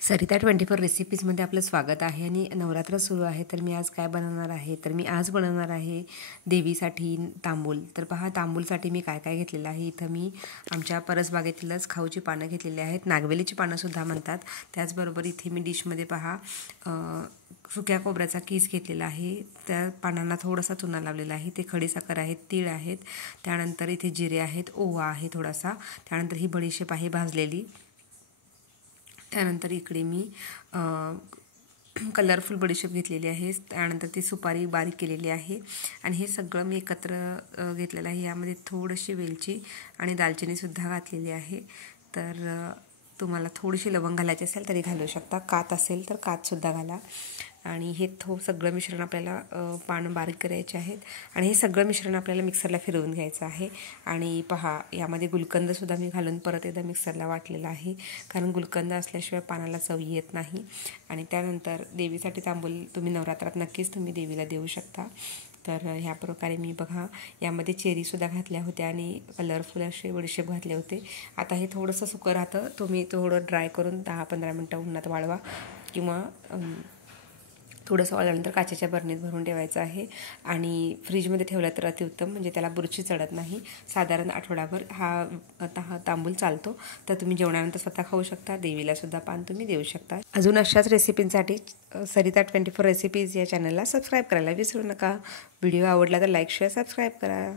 सरिता 24 रेसिपीजमध्ये आपलं स्वागत आहे आणि नवरात्र सुरू आहे. तर मी आज काय बनवणार आहे, तर मी आज बनवणार आहे देवीसाठी तांबूल. तर पहा, तांबूलसाठी मी काय काय घेतलेलं आहे. इथं मी आमच्या परसबागेतीलच खाऊची पानं घेतलेली आहेत, नागवेलीची पानंसुद्धा म्हणतात. त्याचबरोबर इथे मी डिशमध्ये पहा सुक्या खोबऱ्याचा कीस घेतलेला आहे. त्या पानांना थोडासा चुना लावलेला आहे. ते खडीसाखर आहेत, तीळ आहेत, त्यानंतर इथे जिरे आहेत, ओवा आहे थोडासा, त्यानंतर ही बडीशेप आहे भाजलेली. त्यानंतर इकडे मी कलरफुल बडीशेप घेतलेली आहे. त्यानंतर ती सुपारी बारीक केलेली आहे आणि हे सगळं मी एकत्र घेतलेलं आहे. यामध्ये थोडीशी वेलची आणि दालचिनीसुद्धा घातलेली आहे. तर तुम्हाला थोडीशी लवंग घालायची असेल तरी घालू शकता, कात असेल तर कातसुद्धा घाला. आणि हे सगळं मिश्रण आपल्याला पानं बारीक करायचे आहेत आणि हे सगळं मिश्रण आपल्याला मिक्सरला फिरवून घ्यायचं आहे. आणि पहा, यामध्ये गुलकंदसुद्धा मी घालून परत एकदा मिक्सरला वाटलेला आहे, कारण गुलकंद असल्याशिवाय पानाला चव येत नाही. आणि त्यानंतर देवीसाठी तांबूल तुम्ही नवरात्रात नक्कीच तुम्ही देवीला देऊ शकता. तर ह्या प्रकारे मी बघा यामध्ये चेरीसुद्धा घातल्या होत्या आणि कलरफुल असे बडीशेप घातले होते. आता हे थोडंसं सुकं राहतं, तुम्ही थोडं ड्राय करून 10-15 मिनटं उन्हात वाळवा किंवा थोडंसं वाळल्यानंतर काचेच्या बरणीत भरून ठेवायचं आहे. आणि फ्रीजमध्ये ठेवलं तर अतिउत्तम, म्हणजे त्याला बुरशी चढत नाही. साधारण आठवडाभर हा तांबूल चालतो. तर तुम्ही जेवणानंतर स्वतः खाऊ शकता, देवीलासुद्धा पान तुम्ही देऊ शकता. अजून अशाच रेसिपींसाठी सरिता 24 रेसिपीज या चॅनलला सबस्क्राईब करायला विसरू नका. व्हिडिओ आवडला तर लाईक, शेअर, सबस्क्राईब करा.